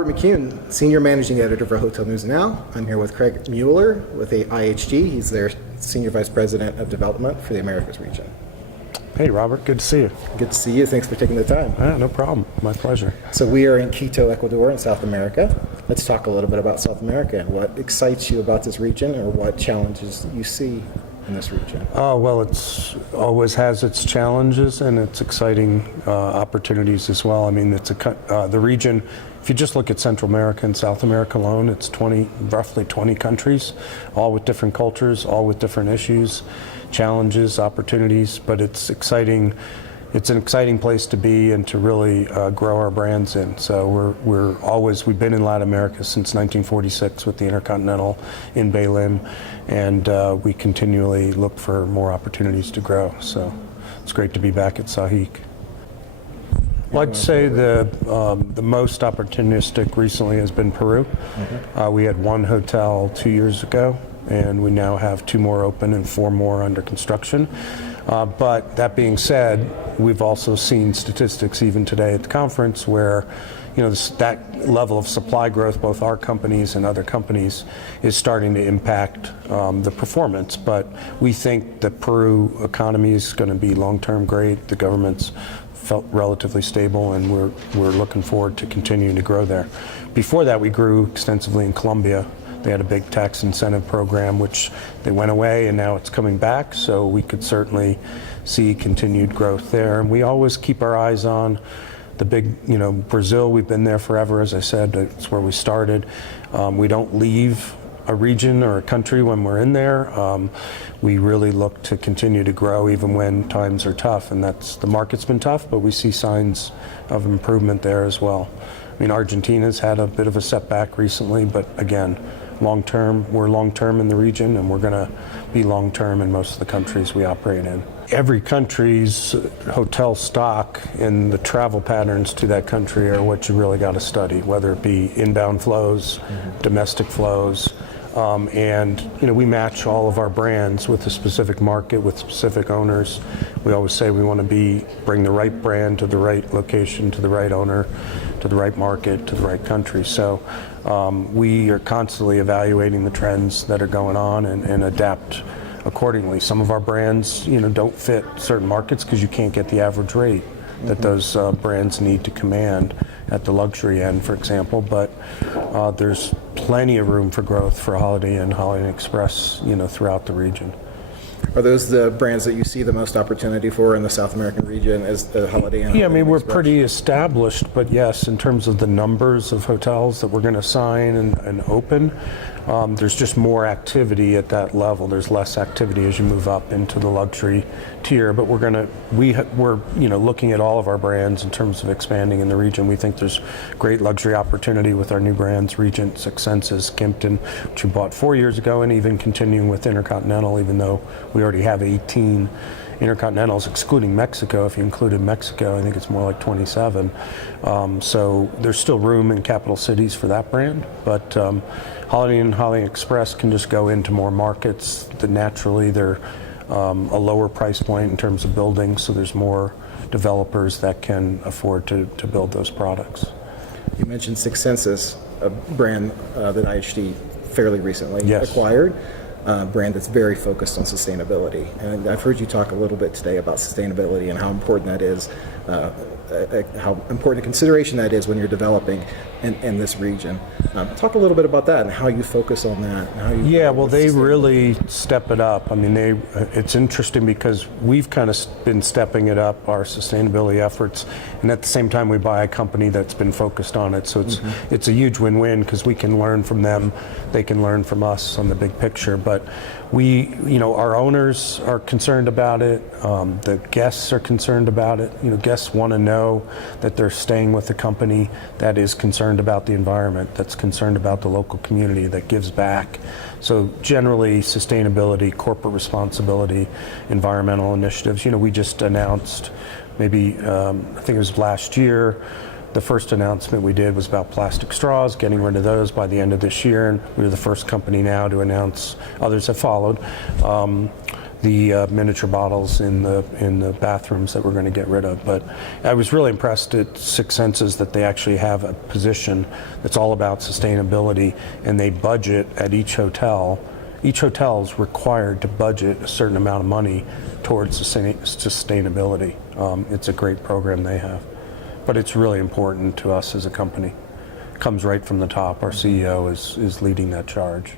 Robert McCune, Senior Managing Editor for Hotel News Now. I'm here with Craig Mueller with the IHG. He's their Senior Vice President of Development for the Americas region. Hey, Robert. Good to see you. Good to see you. Thanks for taking the time. No problem. My pleasure. So we are in Quito, Ecuador in South America. Let's talk a little bit about South America. What excites you about this region, or what challenges you see in this region? Oh, well, it's always has its challenges and its exciting opportunities as well. I mean, it's the region, if you just look at Central America and South America alone, it's roughly 20 countries, all with different cultures, all with different issues, challenges, opportunities, but it's exciting. It's an exciting place to be and to really grow our brands in. So we've been in Latin America since 1946 with the Intercontinental in Belém, and we continually look for more opportunities to grow. So it's great to be back at SAHIC. Well, I'd say the most opportunistic recently has been Peru. Mm-hmm. We had one hotel 2 years ago, and we now have 2 more open and 4 more under construction. But that being said, we've also seen statistics even today at the conference where, that level of supply growth, both our companies and other companies, is starting to impact the performance. But we think the Peru economy is going to be long-term great. The government's felt relatively stable, and we're looking forward to continuing to grow there. Before that, we grew extensively in Colombia. They had a big tax incentive program, which they went away, and now it's coming back, so we could certainly see continued growth there. And we always keep our eyes on the big, Brazil, we've been there forever, as I said, it's where we started. We don't leave a region or a country when we're in there. We really look to continue to grow even when times are tough, and the market's been tough, but we see signs of improvement there as well. I mean, Argentina's had a bit of a setback recently, but again, long-term, we're long-term in the region, and we're going to be long-term in most of the countries we operate in. Every country's hotel stock and the travel patterns to that country are what you really got to study, whether it be inbound flows, domestic flows, and we match all of our brands with a specific market, with specific owners. We always say we want to bring the right brand to the right location, to the right owner, to the right market, to the right country. So we are constantly evaluating the trends that are going on and adapt accordingly. Some of our brands, don't fit certain markets because you can't get the average rate that those brands need to command at the luxury end, for example. But there's plenty of room for growth for Holiday Inn, Holiday Inn Express, throughout the region. Are those the brands that you see the most opportunity for in the South American region as the Holiday Inn? Yeah, I mean, we're pretty established, but yes, in terms of the numbers of hotels that we're going to sign and open, there's just more activity at that level. There's less activity as you move up into the luxury tier, but we're looking at all of our brands in terms of expanding in the region. We think there's great luxury opportunity with our new brands, Regent, Six Senses, Kimpton, which we bought 4 years ago, and even continuing with Intercontinental, even though we already have 18 Intercontinentals, excluding Mexico. If you included Mexico, I think it's more like 27. So there's still room in capital cities for that brand, but Holiday Inn and Holiday Inn Express can just go into more markets that naturally they're a lower price point in terms of building, so there's more developers that can afford to build those products. You mentioned Six Senses, a brand that IHG fairly recently acquired. Brand that's very focused on sustainability. And I've heard you talk a little bit today about sustainability and how important that is, how important a consideration that is when you're developing in this region. Talk a little bit about that and how you focus on that. And how you they really step it up. I mean, it's interesting because we've kind of been stepping it up, our sustainability efforts, and at the same time we buy a company that's been focused on it. So it's a huge win-win because we can learn from them, they can learn from us on the big picture. But our owners are concerned about it. The guests are concerned about it. Guests want to know that they're staying with a company that is concerned about the environment, that's concerned about the local community, that gives back. So generally, sustainability, corporate responsibility, environmental initiatives. We just announced, I think it was last year, the first announcement we did was about plastic straws, getting rid of those by the end of this year, and we were the first company now to announce, others have followed, the miniature bottles in the bathrooms that we're going to get rid of. But I was really impressed at Six Senses that they actually have a position that's all about sustainability, and they budget at each hotel. Each hotel is required to budget a certain amount of money towards sustainability. It's a great program they have, but it's really important to us as a company. It comes right from the top. Our CEO is leading that charge.